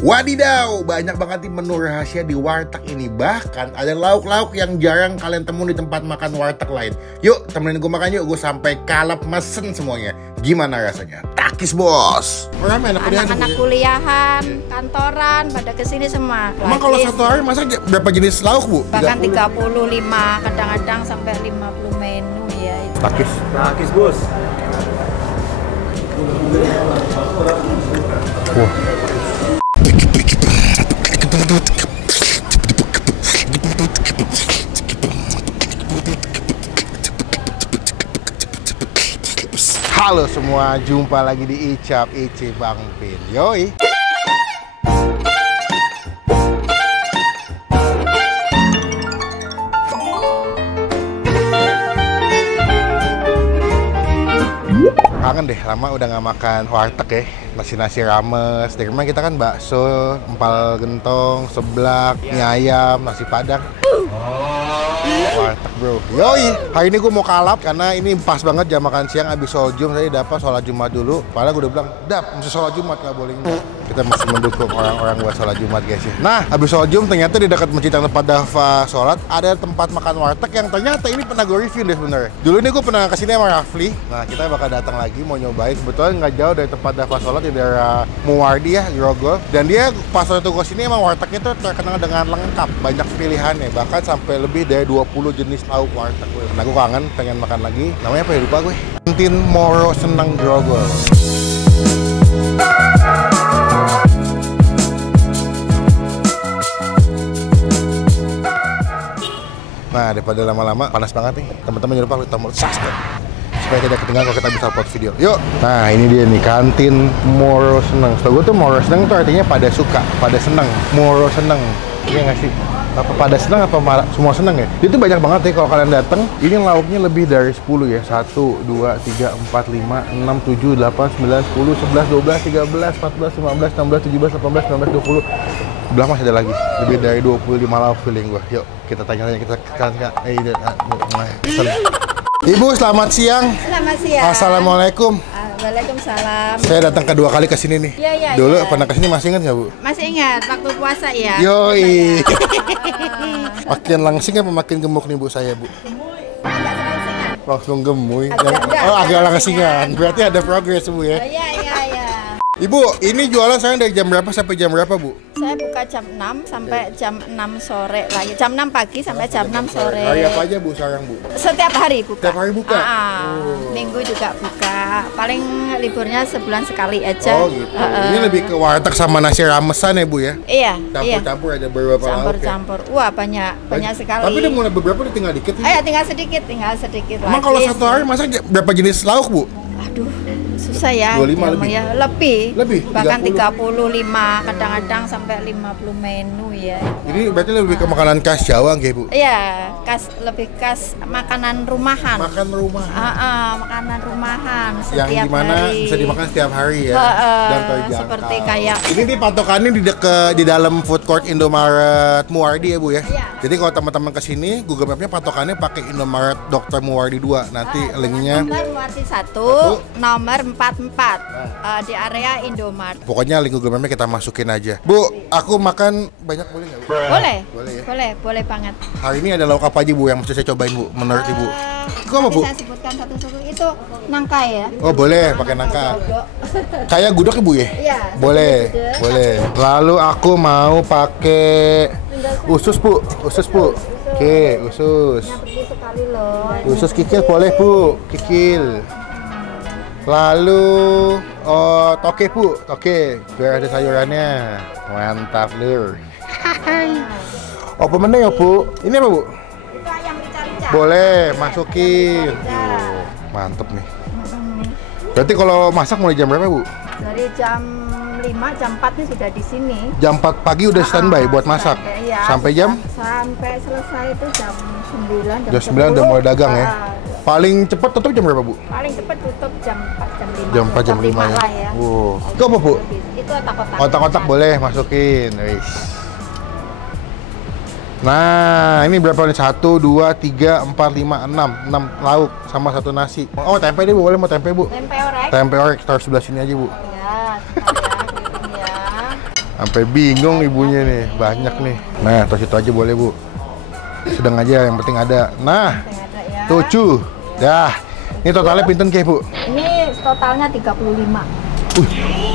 Wadidaw, banyak banget nih menu rahasia di warteg ini. Bahkan ada lauk-lauk yang jarang kalian temuin di tempat makan warteg lain. Yuk, temenin gue makan yuk, gue sampai kalap mesen semuanya. Gimana rasanya? Takis bos. Anak-anak kuliahan, kantoran, pada kesini semua. Emang kalau satu hari masak berapa jenis lauk bu? Bahkan 35, kadang-kadang sampai 50 menu ya. Takis. Takis bos. Wah. Halo semua, jumpa lagi di Icap Ici Bang Pin. Yoi. Kangen deh, lama udah nggak makan warteg ya. Nasi rames. Dari kemarin kita kan bakso, empal gentong, seblak, mie ayam, nasi padang. Warteg bro. Yoi, hari ini gue mau kalap karena ini pas banget jam makan siang abis sholat Jumat. Tadi dapat sholat Jumat dulu. Padahal gue udah bilang, Dap, mesti sholat Jumat, nggak boleh enggak. Kita mesti mendukung orang-orang buat sholat Jumat guys ya. Nah, abis sholat Jumat ternyata di dekat masjid yang tempat Dafa sholat ada tempat makan warteg yang ternyata ini pernah gue review deh sebenarnya. Dulu ini gue pernah kesini sama Rafli. Nah, kita bakal datang lagi mau nyobain. Kebetulan nggak jauh dari tempat Dafa sholat di daerah Muwardi ya, Grogol. Dan dia pas waktu itu kesini emang wartegnya tuh terkenal dengan lengkap, banyak pilihannya, bahkan sampai lebih dari 20 jenis lauk warteg. Nah, gue kangen, pengen makan lagi. Namanya apa ya, lupa gue. Kantin Moro Seneng Grogol. Nah, daripada lama-lama panas banget nih, teman-teman jangan lupa klik tombol subscribe supaya tidak ketinggalan kalau kita bisa upload video. Yuk. Nah, ini dia nih kantin Moro Seneng. Setahu gue tuh Moro Seneng tuh artinya pada suka, pada seneng. Moro Seneng. Iya nggak sih? Apa pada seneng apa semua seneng ya? Itu banyak banget ya kalau kalian datang. Ini lauknya lebih dari 10 ya. 1, 2, 3, 4, 5, 6, 7, 8, 9, 10, 11, 12, 13, 14, 15, 16, 17, 18, 19, 20. Belah masih ada lagi. Lebih dari 25 lauk feeling gua. Yuk, kita tanya-tanya kita Ibu, selamat siang. Selamat siang. Assalamualaikum. Waalaikumsalam. Saya datang kedua kali ke sini nih. Iya. Dulu pernah ke sini, masih ingat nggak Bu? Masih ingat waktu puasa ya? Yoi. Makin langsing apa makin gemuk nih Bu saya Bu? Agak serangsingan. Langsung gemuy. Agak Agak langsingan. Berarti ada progres Bu ya. Iya. Ibu, ini jualan saya dari jam berapa sampai jam berapa Bu? Saya buka jam 6 sampai jam 6 sore lagi. Jam 6 pagi sampai jam 6 sore. Hari apa aja Bu sekarang Bu? Setiap hari buka. Setiap hari buka? Minggu juga buka. Paling liburnya sebulan sekali aja. Oh gitu. Ini lebih ke warteg sama nasi ramesan ya Bu ya? Iya. Campur-campur ada beberapa lauk ya? Campur. Wah banyak sekali. Tapi udah mulai beberapa udah tinggal dikit. Tinggal sedikit Emang lagi. kalau satu hari masak berapa jenis lauk Bu? Aduh, susah ya. 25 lebih? Ya, lebih. Bahkan 30. 35, kadang-kadang sampai 50 menu ya. Ini berarti lebih ke makanan khas Jawa nggih Bu? Iya, lebih khas makanan rumahan. Makan rumah. Makanan rumahan Yang setiap dimana hari. bisa dimakan setiap hari ya. Dan terjangkau. Seperti kayak ini di patokannya di dalam food court Indomaret Muwardi ya Bu ya. Iya. Jadi kalau teman-teman kesini Google Map-nya patokannya pakai Indomaret Dr. Muwardi 2. Nanti linknya Muwardi 1, nomor 44 di area Indomart. pokoknya link Google Map-nya kita masukin aja. Bu, aku makan banyak boleh nggak Bu? Boleh. Boleh ya. Boleh banget. Hari ini ada lauk apa aja Bu yang mesti saya cobain Bu menurut Ibu? Itu apa Bu? Saya sebutkan satu-satu. Itu nangka ya. Oh boleh pakai nangka. Kayak gudeg Ibu ya? Iya. Boleh. Lalu aku mau pakai usus Bu. Oke, usus. Pergi sekali loh. Usus kikil boleh Bu, kikil. Lalu toke Bu, biar ada sayurannya. Mantap lur. Apa mana ya Bu? Ini apa Bu? Itu ayam rica-rica. Boleh, masukin. Mantep nih. Berarti kalau masak mulai jam berapa Bu? Dari jam 5, jam 4 nih sudah di sini. Jam 4 pagi udah standby buat masak? Sampai jam? Sampai selesai itu jam 9, Jam 9 udah mulai dagang ya? Paling cepat tutup jam berapa Bu? Paling cepat tutup jam 4, jam 5. Jam 4, jam 5 ya? Itu apa Bu? Itu otak-otak. Otak-otak boleh masukin. Nah, ini berapa nih? 1, 2, 3, 4, 5, 6 lauk sama 1 nasi. Oh, tempe deh Bu, boleh mau tempe Bu? Tempe orek. Tempe orek, taruh sebelah sini aja Bu. Ya, sebentar ya, hitung ya. Sampai bingung ibunya nih, banyak nih. Nah, tos itu aja boleh Bu. Sedang aja, yang penting ada. Nah, Ada ya. 7. Dah, ini totalnya pinten ke Bu? Ini totalnya 35.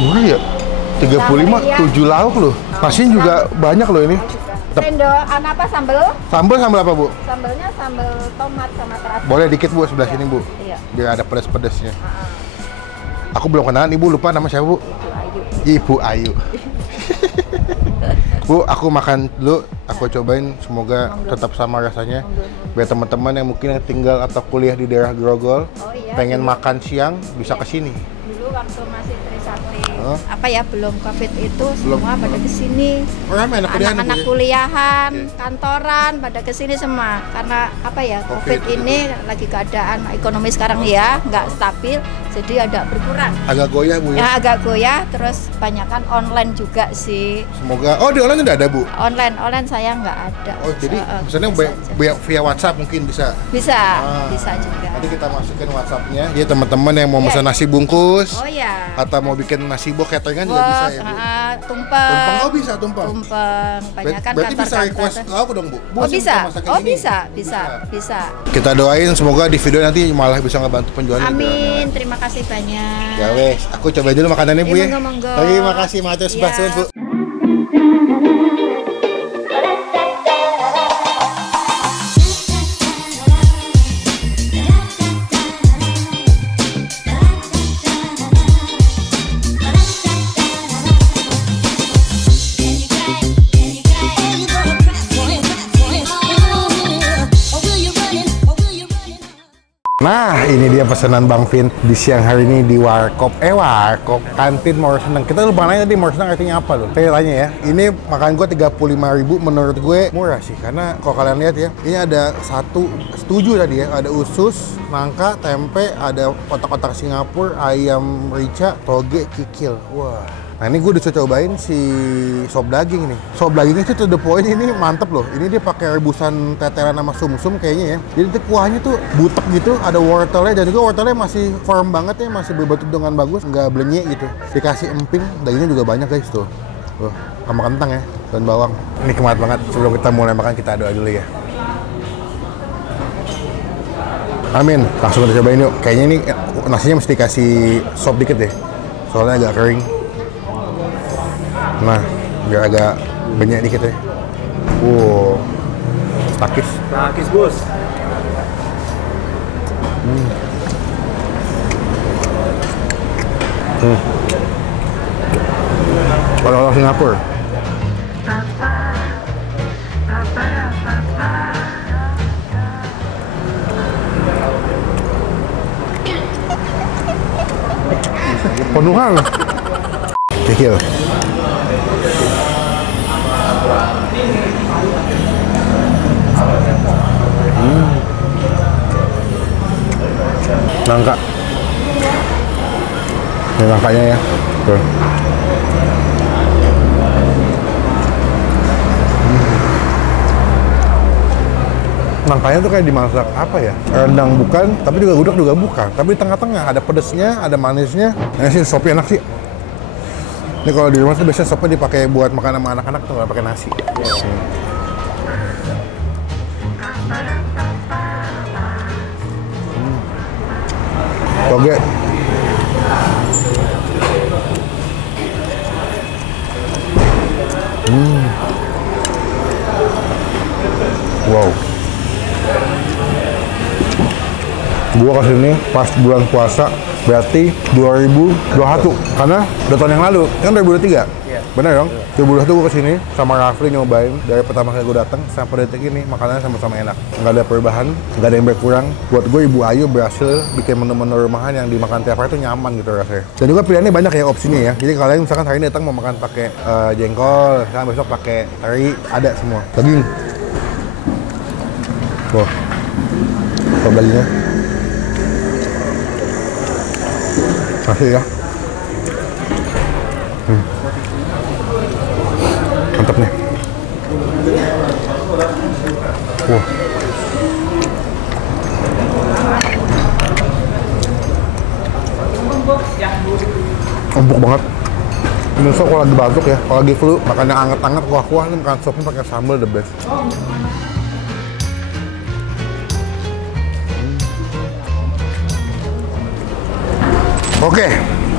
Murah ya? 35, 7 lauk loh. Nasinya juga banyak loh ini. Sendok, apa sambel? Sambal apa Bu? Sambelnya sambel tomat sama terasi. Boleh dikit Bu, sebelah sini Bu. Iya. Biar ada pedas-pedasnya. Aku belum kenalan, Ibu lupa nama siapa Bu? Ibu Ayu. Bu, aku makan dulu, aku cobain, semoga tetap sama rasanya. Biar teman-teman yang mungkin yang tinggal atau kuliah di daerah Grogol, pengen makan siang, bisa ke sini. Dulu waktu masih Trisakti, apa ya, belum COVID itu semua pada kesini. Anak-anak kuliahan, kantoran, pada kesini semua. Karena apa ya, COVID ini lagi keadaan ekonomi sekarang ya, nggak stabil, jadi agak berkurang. Agak goyah Bu ya? Ya agak goyah, terus banyakan online juga sih. Semoga, oh di online udah ada Bu? Online saya nggak ada. Oh jadi misalnya via WhatsApp mungkin bisa? Bisa juga. Nanti kita masukin WhatsApp-nya, ya teman-teman yang mau pesan nasi bungkus, atau mau bikin nasi box cateringan juga bisa ya Bu? Tumpeng. Oh bisa tumpeng? Tumpeng, banyakan berarti bisa request aku dong Bu? Oh bisa. Kita doain semoga di video nanti malah bisa ngebantu penjualan. Amin, terima kasih banyak. Ya wes, aku coba dulu makanannya Bu ya. Monggo. Terima kasih matur sebasun Bu. Nah, ini dia pesanan Bang Vin di siang hari ini di Warkop kantin Mor Seneng. Kita lupa nanya tadi Mor Seneng artinya apa loh. Saya tanya ya, ini makan gue 35.000 menurut gue murah sih. Karena kalau kalian lihat ya, ini ada setuju tadi ya, ada usus, nangka, tempe, ada kotak-kotak Singapura, ayam rica, toge, kikil. Wah. Nah ini gue udah cobain si sop daging nih. Sop dagingnya itu to the point, ini mantep loh. Ini dia pakai rebusan tetelan sama sumsum kayaknya ya. Jadi kuahnya tuh butek gitu, ada wortelnya dan juga wortelnya masih firm banget ya, masih berbentuk dengan bagus, nggak blenyek gitu. Dikasih emping, dagingnya juga banyak guys tuh. Tuh, sama kentang ya, dan bawang. Ini nikmat banget. Sebelum kita mulai makan kita doa dulu ya. Amin. Langsung kita cobain yuk. Kayaknya ini nasinya mesti kasih sop dikit deh. Soalnya agak kering. Nah, biar agak banyak dikit ya. Wow, takis bos. Kalau Singapura. Penuhan. Kecil. Nangka. Ini nangkanya ya. Tuh. Nangkanya tuh kayak dimasak apa ya? Rendang bukan, tapi juga gudeg juga bukan. Tapi di tengah-tengah ada pedesnya, ada manisnya. Ini sih sopnya enak sih. Ini kalau di rumah tuh biasanya sopnya dipakai buat makan sama anak-anak tuh nggak pakai nasi. Toge. Wow. Gua kesini pas bulan puasa, berarti 2021 karena udah tahun yang lalu, kan 2023. Bener dong? 2021 gue kesini sama Rafli nyobain dari pertama kali gue datang sampai detik ini makanannya sama-sama enak, nggak ada perubahan, nggak ada yang berkurang. Buat gue Ibu Ayu berhasil bikin menu-menu rumahan yang dimakan tiap hari itu nyaman gitu rasanya. Dan juga pilihannya banyak ya opsinya ya. Jadi kalian misalkan hari ini datang mau makan pakai jengkol, misalkan besok pakai teri, ada semua. Daging. Wah, coba dagingnya. Masih ya. Mantap nih. Wah. Empuk banget. Minum sop kalau lagi batuk ya, kalau lagi flu makan yang anget-anget kuah-kuah nih, makan sopnya pakai sambal the best. Oke,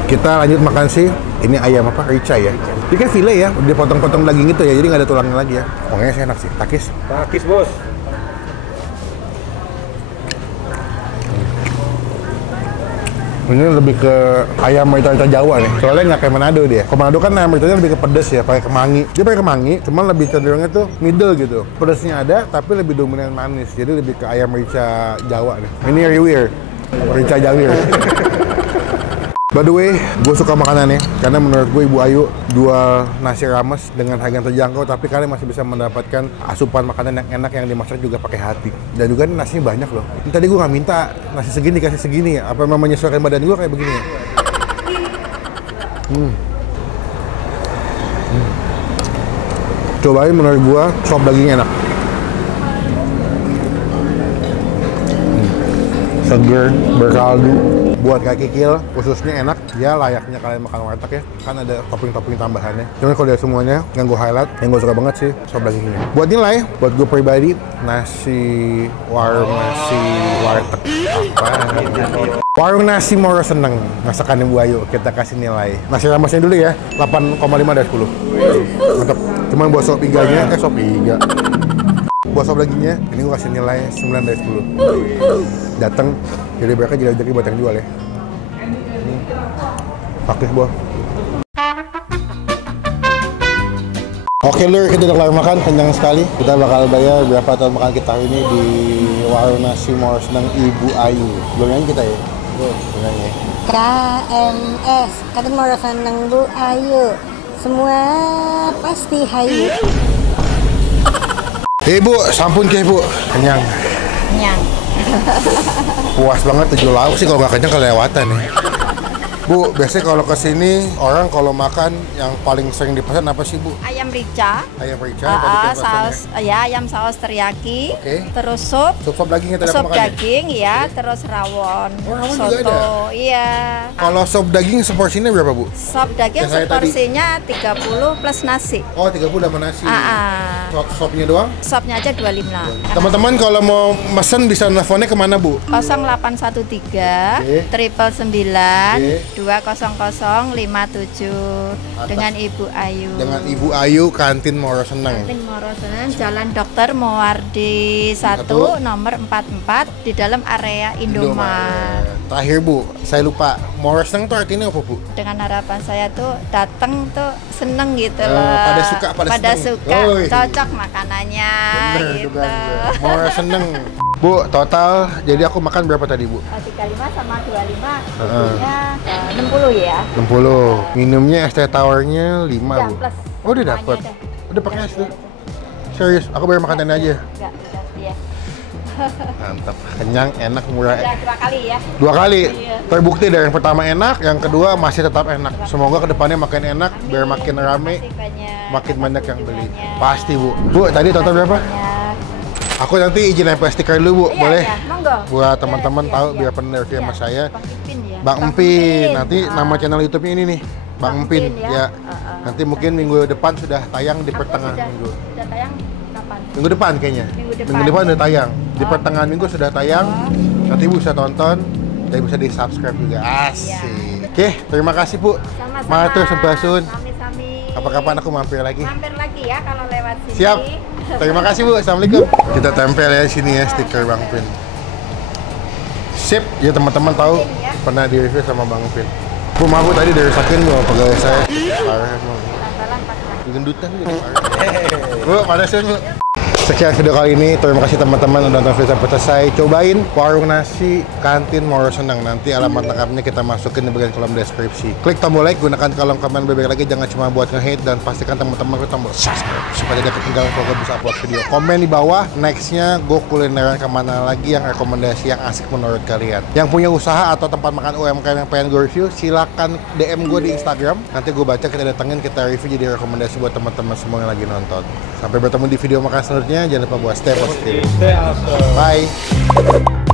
kita lanjut makan sih. Ini ayam apa? Rica ya. Ini kan file ya, udah potong-potong daging gitu ya, jadi nggak ada tulangnya lagi ya. Pokoknya sih enak sih. Takis. Takis bos. Ini lebih ke ayam merica Jawa nih. Soalnya nggak kayak Manado dia. Kalau Manado kan ayam mericanya lebih ke pedes ya, pakai kemangi. Dia pakai kemangi, cuman lebih cenderungnya tuh middle gitu. Pedesnya ada, tapi lebih dominan manis. Jadi lebih ke ayam merica Jawa nih. Ini riwir, merica Jawir. By the way, gue suka makanannya karena menurut gue Ibu Ayu jual nasi rames dengan harga yang terjangkau, tapi kalian masih bisa mendapatkan asupan makanan yang enak yang dimasak juga pakai hati. Dan juga nasinya banyak loh. Ini tadi gue nggak minta nasi segini kasih segini ya. Apa memang menyesuaikan badan gue kayak begini ya? Cobain, menurut gue sop dagingnya enak. Seger, berkaldu, buat kayak kikil, khususnya enak. Ya layaknya kalian makan warteg ya, kan ada topping-topping tambahannya. Cuman kalau dari semuanya, yang gue highlight, yang gue suka banget sih, sop dagingnya. Buat nilai, buat gue pribadi, warung nasi warteg apa? Warung nasi Moro Seneng, masakan Ibu Ayu, kita kasih nilai. Nasi ramesnya dulu ya, 8,5 dari 10. Mantap. Cuman buat sop iganya, sop iga. Buat sop dagingnya, ini gue kasih nilai 9 dari 10. Datang, jadi mereka jadi buat yang jual ya. Pakis buah. Oke lur, kita udah kelar makan, kenyang sekali. Kita bakal bayar berapa tahun makan kita hari ini di warung nasi Moro Seneng Ibu Ayu. Belum nyanyi kita ya? Belum nyanyi. KMS, Katen Moro Seneng Bu Ayu. Semua pasti hayu. Ibu, sampun ke Ibu. Kenyang. Kenyang. Puas banget 7 lauk sih, kalau nggak kenyang kelewatan nih. Bu, biasanya kalau kesini orang kalau makan yang paling sering dipesan apa sih Bu? Ayam rica. Ayam rica. Tadi kan Saus, ya ayam saus teriyaki. Oke. Terus sup. Sup dagingnya tadi Sup apa makan? daging ya, terus rawon. rawon soto. juga ada? Iya. Kalau sup daging seporsinya berapa Bu? Sop daging Yang saya tadi. seporsinya 30 plus nasi. Oh, 30 sama nasi. Sopnya doang? Sopnya aja 25. Teman-teman kalau mau mesen bisa nelfonnya kemana Bu? 0813 Oke. 999 20057 dengan Ibu Ayu. Dengan Ibu Ayu, Kantin Moro Seneng. Kantin Moro Seneng, Jalan Dr. Mowardi 1 nomor 44 di dalam area Indomart. Terakhir Bu, saya lupa. Moro Seneng tuh artinya apa Bu? Dengan harapan saya tuh datang tuh seneng gitu loh. Pada suka, pada seneng. suka, Oh, iya. cocok makanannya gitu. Moro Seneng. Bu, total jadi aku makan berapa tadi Bu? 35 sama 25 isinya 60 ya. 60. Minumnya es teh tawarnya 5 Ya, Bu. plus. Oh, udah dapat. Udah pakai es tuh. Serius, aku bayar makan aja. Enggak, udah ya. Mantap, kenyang, enak, murah. Udah 2 kali ya. 2 kali. Iya. Terbukti dari yang pertama enak, yang kedua masih tetap enak. Semoga kedepannya makin enak, biar makin rame, Makasih banyak. makin banyak yang beli. Banyak. Pasti Bu. Bu, tadi total berapa? Banyak. Aku nanti izin nempel stiker dulu Bu, Iya, boleh? iya, monggo. Buat teman-teman Iya, tahu iya. biar pendengar sama saya. Bang Empin ya. Bang Empin, nanti nama channel YouTube-nya ini nih, Bang Bang Empin. Empin, Ya. ya. Nanti mungkin minggu depan sudah tayang di Aku pertengahan minggu. Sudah tayang kapan? Minggu depan kayaknya. Minggu depan. udah tayang. Di Oh. pertengahan minggu sudah tayang. Nanti Bu bisa tonton dan bisa di-subscribe juga. Asik. Oke, terima kasih Bu. Sama-sama. Matur sempasun. Sami-sami. Kapan-kapan aku mampir lagi. Mampir lagi ya kalau lewat sini. Siap. Terima kasih Bu. Assalamualaikum. Kita tempel ya sini ya stiker Bang Pin. Sip. Ya teman-teman tahu pernah di-review sama Bang Pin. Bu, maaf Bu, tadi dari sakin Bu pegawai saya. Parah emang. Tambalan pas lagi. Gendutan gitu. Bu, panasin Bu. Sekian video kali ini, terima kasih teman-teman udah nonton video sampai selesai. Cobain warung nasi Kantin Moro Seneng. Nanti alamat lengkapnya kita masukin di bagian kolom deskripsi. Klik tombol like, gunakan kolom komen bebek lagi, jangan cuma buat nge-hate, dan pastikan teman-teman klik tombol subscribe supaya tidak ketinggalan kalau gue bisa upload video. Komen di bawah, nextnya gue kulineran kemana lagi yang rekomendasi yang asik menurut kalian. Yang punya usaha atau tempat makan UMKM yang pengen gue review, silakan DM gue di Instagram. Nanti gue baca, kita datengin, kita review jadi rekomendasi buat teman-teman semua yang lagi nonton. Sampai bertemu di video makan selanjutnya. Jangan lupa buat stay positif. Bye.